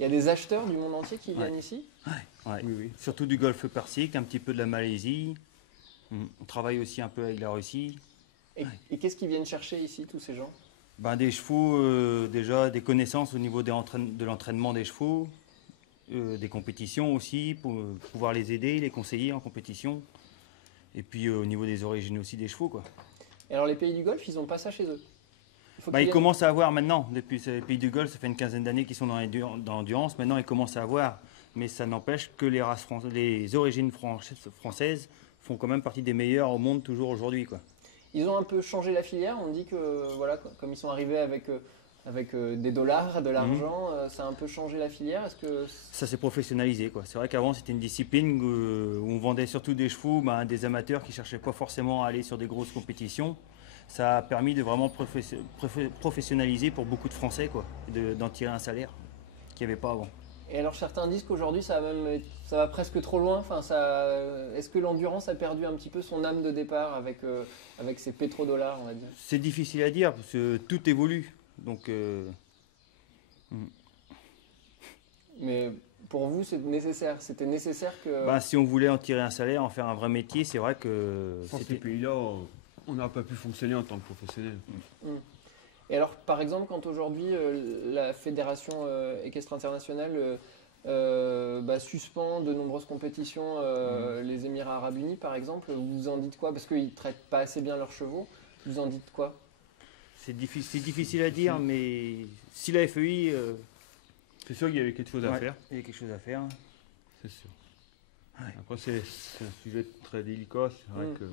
Il y a des acheteurs du monde entier qui viennent ici? Ouais. Oui, oui. Surtout du Golfe Persique, un petit peu de la Malaisie. On travaille aussi un peu avec la Russie. Et qu'est-ce qu'ils viennent chercher ici, tous ces gens? Ben, des chevaux, déjà des connaissances au niveau de l'entraînement des chevaux, des compétitions aussi, pour pouvoir les aider, les conseiller en compétition. Et puis au niveau des origines aussi des chevaux, quoi. Et alors les pays du Golfe, ils n'ont pas ça chez eux? Il faut Bah, qu'ils ils viennent- commencent à avoir maintenant, depuis les pays du Golfe, ça fait une quinzaine d'années qu'ils sont dans l'endurance. Maintenant, ils commencent à avoir. Mais ça n'empêche que les origines françaises font quand même partie des meilleures au monde toujours aujourd'hui, quoi. Ils ont un peu changé la filière. On dit que voilà, comme ils sont arrivés avec des dollars, de l'argent, ça a un peu changé la filière. Est-ce que Ça s'est professionnalisé, quoi. C'est vrai qu'avant, c'était une discipline où on vendait surtout des chevaux à des amateurs qui ne cherchaient pas forcément à aller sur des grosses compétitions. Ça a permis de vraiment professionnaliser pour beaucoup de Français, quoi, et d'en tirer un salaire qu'il n'y avait pas avant. Et alors certains disent qu'aujourd'hui ça va presque trop loin. Enfin, est-ce que l'endurance a perdu un petit peu son âme de départ avec ces pétrodollars, on va dire? C'est difficile à dire parce que tout évolue. Donc, Mais pour vous, c'est nécessaire. C'était nécessaire que. si on voulait en tirer un salaire, en faire un vrai métier, c'est vrai que Sans ces pays-là, on n'a pas pu fonctionner en tant que professionnel. Hmm. Et alors, par exemple, quand aujourd'hui la Fédération équestre internationale suspend de nombreuses compétitions, les Émirats Arabes Unis par exemple, vous en dites quoi? Parce qu'ils ne traitent pas assez bien leurs chevaux. Vous en dites quoi? c'est difficile à dire, mais si la FEI, C'est sûr qu'il y avait quelque chose à faire, il y a quelque chose à faire. c'est sûr. Ouais. Après, c'est un sujet très délicat, c'est vrai que...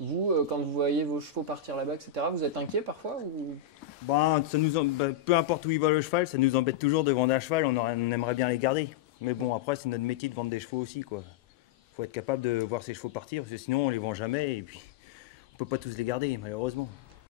Vous, quand vous voyez vos chevaux partir là-bas, etc., vous êtes inquiet parfois ou... Peu importe où il va le cheval, ça nous embête toujours de vendre un cheval, on aimerait bien les garder. Mais bon, après, c'est notre métier de vendre des chevaux aussi, quoi. Faut être capable de voir ses chevaux partir, parce que sinon, on les vend jamais, et puis on peut pas tous les garder, malheureusement.